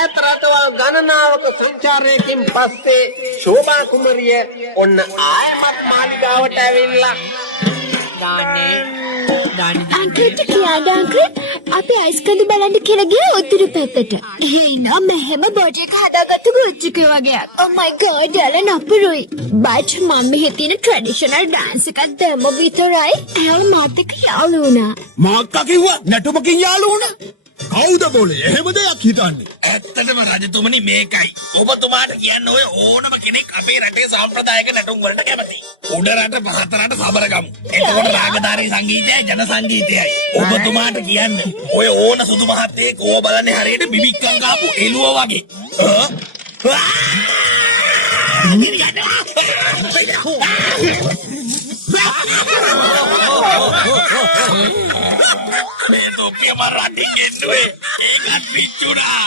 ඈත රටවල් ගණනාවක සංචාරයකින් පස්සේ ශෝභා කුමරිය ඔන්න ආයමත් මාලිගාවට ඇවිල්ලා අංකල්ට කියාද අංකල් අපි අයිස්කඳ බලන්න කියලා ගියා උතුරු පැත්තට. එහෙනම් මෙහෙම බොඩ් එක හදාගත්තු ගොච්චකේ වගේ. Oh my god යාලා නපුරුයි. බට් මම මෙහි තියෙන ට්‍රැඩිෂනල් ඩාන්ස් එකක් දැම්ම විතරයි. එයාලා මාත් එක්ක යාළු වුණා. මාක්කා කිව්වා නැටුමකින් යාළු වුණා. කවුද බෝලේ? එහෙම දෙයක් හිතන්නේ. ඇත්තටම රජතුමනි මේකයි. ඔබතුමාට කියන්න ඔය ඕනම කෙනෙක් අපේ රටේ සාම්ප්‍රදායික නැටුම් වලට කැමතියි. උඩ රට පහත රට සබරගමු. එතකොට රාගධාරී සංගීතයයි ජන සංගීතයයි. ඔබතුමාට කියන්න ඔය ඕන සුදු මහත්තයෙක් ඕව බලන්නේ හරියට බිබික්කම් ගාපු එළුව වගේ. මේ තෝකේ මම රටින් ගෙන්නුවේ ඒකත් පිච්චුණා.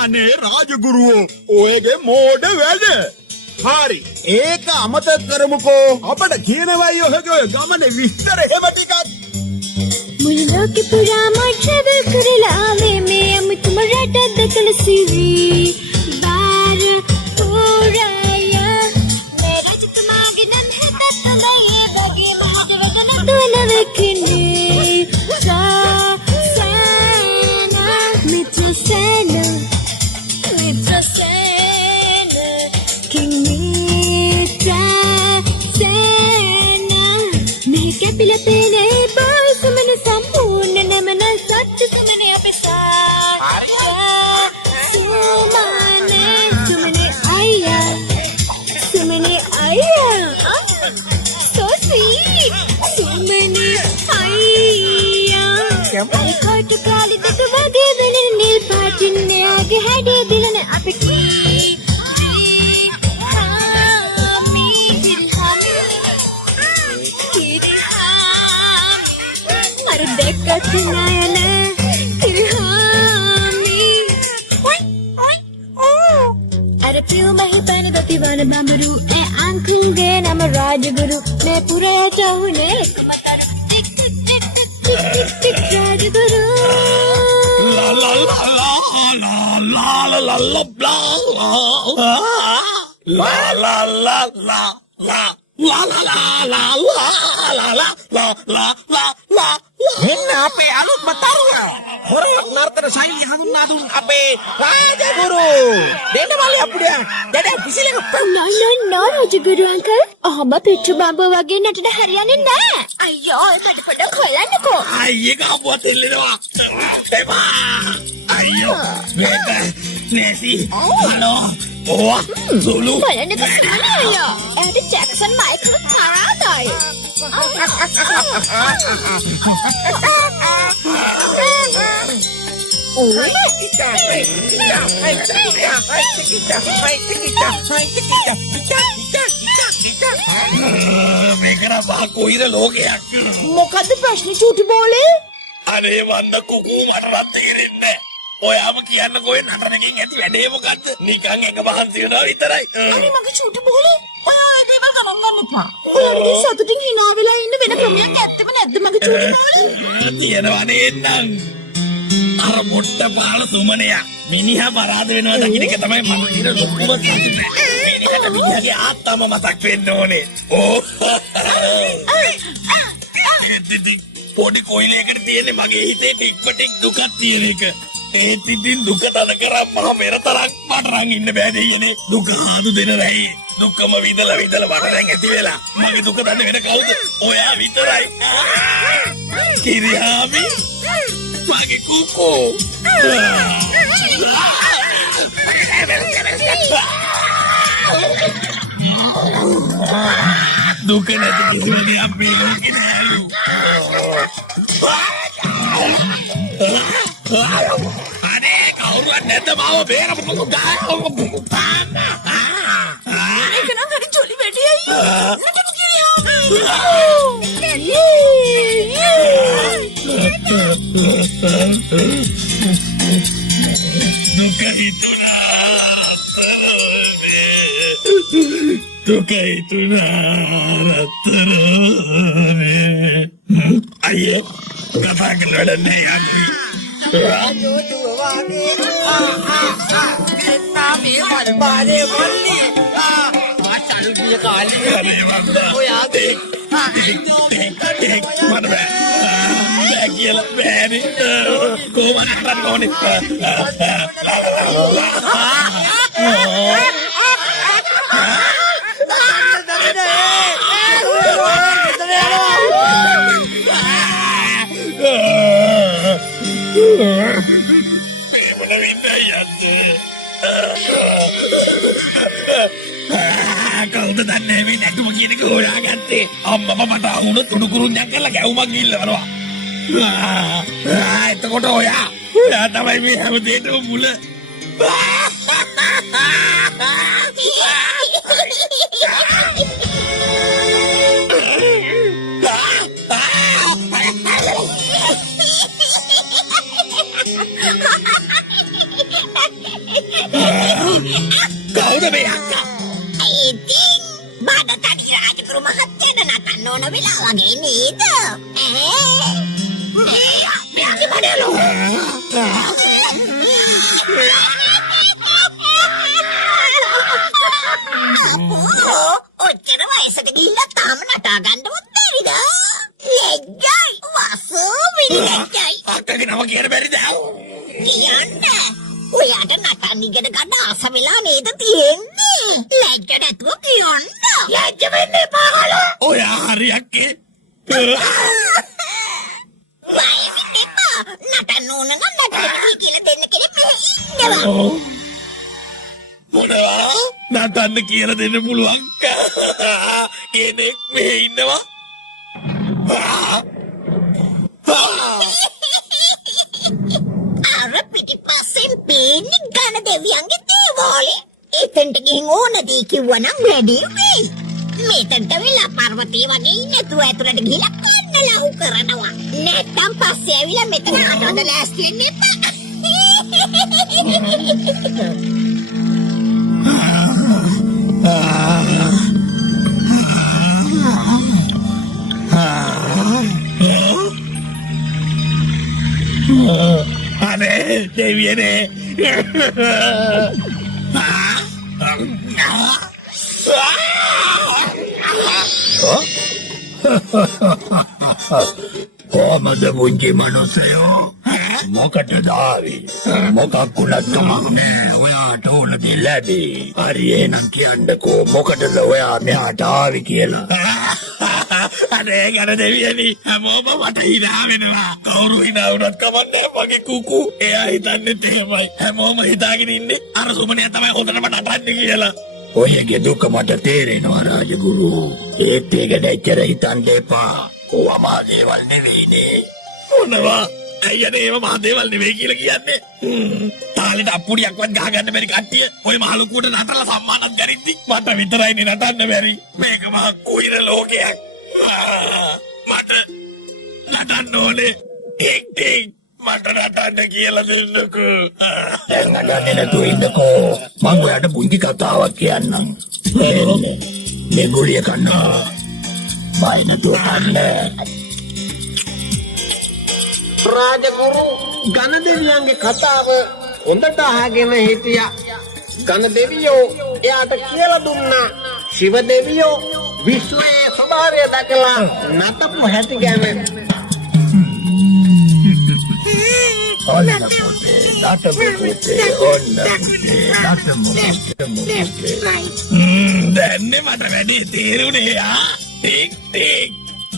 අනේ රාජගුරුවෝ ඔයගේ මෝඩ වැඩ. හරි ඒක අමතක කරමුකෝ. අපිට කියනවයි ඔයගේ ගමනේ විස්තර එහෙම ටිකක්. මුළු ලෝකෙ පුරාම travel කරලා ආවේ මේ අමුතුම රට දැකලා සිවි. බාර පුරාය මේ රජතුමාගේ නම් හිතත් හොඳයි ඒ වගේ මහත වෙදන දුවනවකිනේ. සාසනා මිත්‍රසේන කිමිත්‍රසේන මේක පිළපෙනේ සුමන සම්පූර්ණ නමන සත්‍ය සුමන අපසා සුමන අයියා so sweet සුමන අයියා කොට කාලි දෙක වගේ වෙන නිල් පාටින් එයාගේ හැඩේ දිලන අපිට Tivana Bambaru, Uncle Gay, I'm a Rajaguru, Nepurata, tick, tick, tick, tick, tick, tick, tick, Rajaguru. La la la la la la la la la la la la la. La la la la la la la la la la la. මෙන්න අපේ අලුත් මතරුවා හොරක් නර්තන ශෛලිය හඳුන්වා දුන් අපේ රාජගුරු දෙන්න බලය අපුඩිය දැඩ පිසිලක නෝ රාජගුරු uncle ඔහම පිට්ටු බම්බෝ වගේ නටන හරියන්නේ නැහැ අයියෝ මට පොඩ්ඩක් හොයන්නකෝ අයියේ ගාපුවත් එල්ලෙනවා එපා අයියෝ මේක නේසි හලෝ ඕවා සුළු බලන්නකෝ සුළුයෝ එයාට ජැක්සන් මයිකල් තරාදයි මේකන බහකොයිද ලෝකයක් මොකද්ද ප්‍රශ්නේ චූටි බෝලේ අනේ වන්ද කුකු මට රත් තේරෙන්නේ ඔයාම කියන්නකෝ ඒ නටනකින් ඇති වැඩේ මොකද්ද නිකන් එක මහන්සි වෙනවා විතරයි අනේ මගේ චූටි බෝලේ ඔයා ඒ දේවල් ගණන් ගන්න එපා ඔයාලගේ සතුටින් hina වෙලා ඉන්න වෙන ක්‍රමයක් ඇත්තෙම නැද්ද මගේ චූටි බෝලේ තියෙනවා නේන්නම් අර මොට්ට පාල සුමනයා මිනිහා පරාද වෙනවා දකින්න එක තමයි මම කියන ලොකුම කීපේ මිනිහට මිනිහාගේ ආත්තම මතක් වෙන්න ඕනේ ඕ පොඩි කොයිලයකට තියෙන්නේ මගේ හිතේ ටික්පටික් දුකක් තියෙන එක ඒත් ඉතින් දුක තන කරා මහ මෙරතරක් මට රන් ඉන්න බෑ දෙයනේ දුක ආදු දෙන රැයි දුකම විඳලා මට දැන් ඇති වෙලා මගේ දුක දන්නේ වෙන කවුද ඔයා විතරයි කිරියාමි මගේ කුකෝ දුක නැති කිසිම දෙයක් මේ ලෝකේ නෑලු අනේ කවුරුවත් නැද්ද මාව බේරපු තාන්න ඒක නම් හරි ජොලි වැඩියයි නටන දුක හිතුණා රත්තරනේ අයියේ කතා කරන්න යන්නේ මට බෑ කියලා බෑනේ කොහොමද කරන්න ඕනේ කවුද දන්නේ මේ නැටුම කියන එක හොයාගත්තේ අම්මම මට අහුණු තුඩු කුරුන්දක් කරලා ගැවුමක් ගිල්ලවනවා එතකොට ඔයා තමයි මේ හැම දෙයකම මුල කවුද මේ අක්කා ඉතින් බඩ තඩි රාජගුරු මහත්තයාට නටන්න ඕන වෙලා වගේ නේද? මෙයාගේ බඩලෝ ඔච්චර වයසට ගිහිල්ලා තාම නටා ගන්නවත් බැරිද? ලැජ්ජයි වසෝ විලිජ්ජයි අක්කගේ නම කියන්න බැරිද කියන්න ඔයාට නටන්න ඉගෙන ගන්න ආස වෙලා නේද තියෙන්නේ? ලැජ්ජ නැතුව කියන්න. ලැජ්ජ වෙන්න එපා හලෝ. ඔයා හරි අක්කේ වයසින් එපා. නටන්න ඕන නම් නටන්න කියලා දෙන්න කෙනෙක් මෙහෙ ඉන්නවා. මොනවා නටන්න කියලා දෙන්න පුළුවන් කෙනෙක් මෙහෙ ඉන්නවා අර පිටිපස්සෙන් පේන්නේ ඝන දෙවියන්ගේ දේවාලේ. එතෙන්ට ගිහින් ඕන දේ කිව්වනම් වැඩි වෙයි. මෙතෙන්ට වෙලා පර්වතී වගේ ඉන්නතු ඇතුළට ගිහිල්ලා කන්න ලහු කරනවා. නැත්තම් පස්සේ ඇවිල්ලා මෙතන අඬන ලෑස්ති වෙන්න එපා. අනේ දෙවියනේ කොහමද පුංචි මනුස්සයෝ මොකටද ආවේ මොකක් වුණත් තුමක් නෑ ඔයාට ඕන දේ ලැබේ හරි එහෙනම් කියන්නකෝ මොකටද ඔයා මෙහාට ආවේ කියලා අනේ ගන දෙවියනි හැමෝම මට hina වෙනවා කවුරු hina වුණත් කමන්නේ මගේ කුකු එයා හිතන්නේ එහෙමයි හැමෝම හිතාගෙන ඉන්නේ අර සුමනියා තමයි හොඳටම නටන්නේ කියලා ඔයගේ දුක මට තේරෙනවා රාජගුරු ඒත් ඒක දැච්චර හිතන්න එපා ඕවා මා දේවල් නෙවෙයිනේ මොනවා අයියනේ ඒවා මා දේවල් නෙවෙයි කියලා කියන්නේ තාලෙට අප්පුඩියක්වත් ගහගන්න බැරි කට්ටිය ඔය මහලුකුවට නටලා සම්මානත් ගරිද්දි මට විතරයිනේ නටන්න බැරි මේක මහා කුයිර ලෝකයක් මට නටන්න ඕනේ ටික් මට නටන්න කියලා දෙන්නකෝ දැන් නටන්නේ නැතුව ඉන්නකෝ මං ඔයාට පුංචි කතාවක් කියන්නම් මේ ගුලිය කන්න බය නැතුව කන්න රාජගුරු ඝන දෙවියන්ගේ කතාව හොඳට අහගෙන හිටියා. ඝන දෙවියෝ එයාට කියලා දුන්නා ශිව දෙවියෝ විශ්වයේ ස්වභාවය දැකලා නටපු හැටි ගැන. ඔන්න පුතේ නටපුතේ ඔන්න නටමු දැන්නේ මට වැඩි තේරුනේ ටික්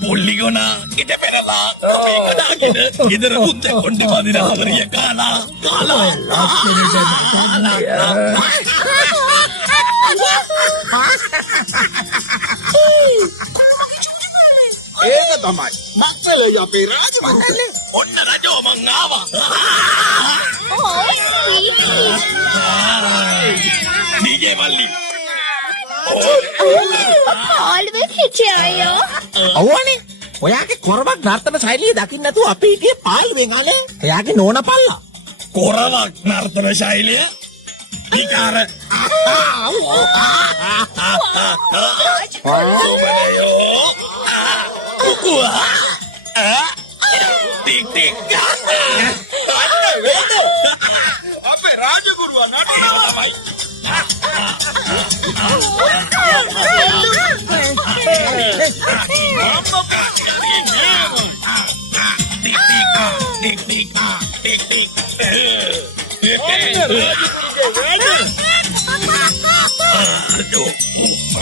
පුල්ලිගොන ඉත පෙරලා මේක දාගෙන ගෙදර පුද්ද කොණ්ඩ වදින හදරිය කාලා ඒක තමයි මක්සලේ අපේ රාජමහල්ලේ ඔන්න රජෝ මං ආවා ඩීජේ මල්ලි always හිටියෝ. අවුවනේ ඔයාගේ කොරමක් නර්තන ශෛලිය දකින්න නැතුව අපි හිටියේ පාළුවෙන් අනේ. එයාගේ නෝන පල්ලා. කොරවක් නර්තන ශෛලිය විකාර ටික් ටික් රාජගුරුවා නටනවා.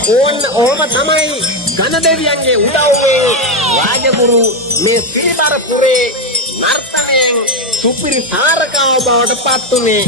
ඕන්න ඕම තමයි ඝන දෙවියන්ගේ උදව්වෙන් රාජගුරු මේ පිළිබර පුරේ නර්තනයෙන් සුපිරි තාරකාව බවට පත් උනේ.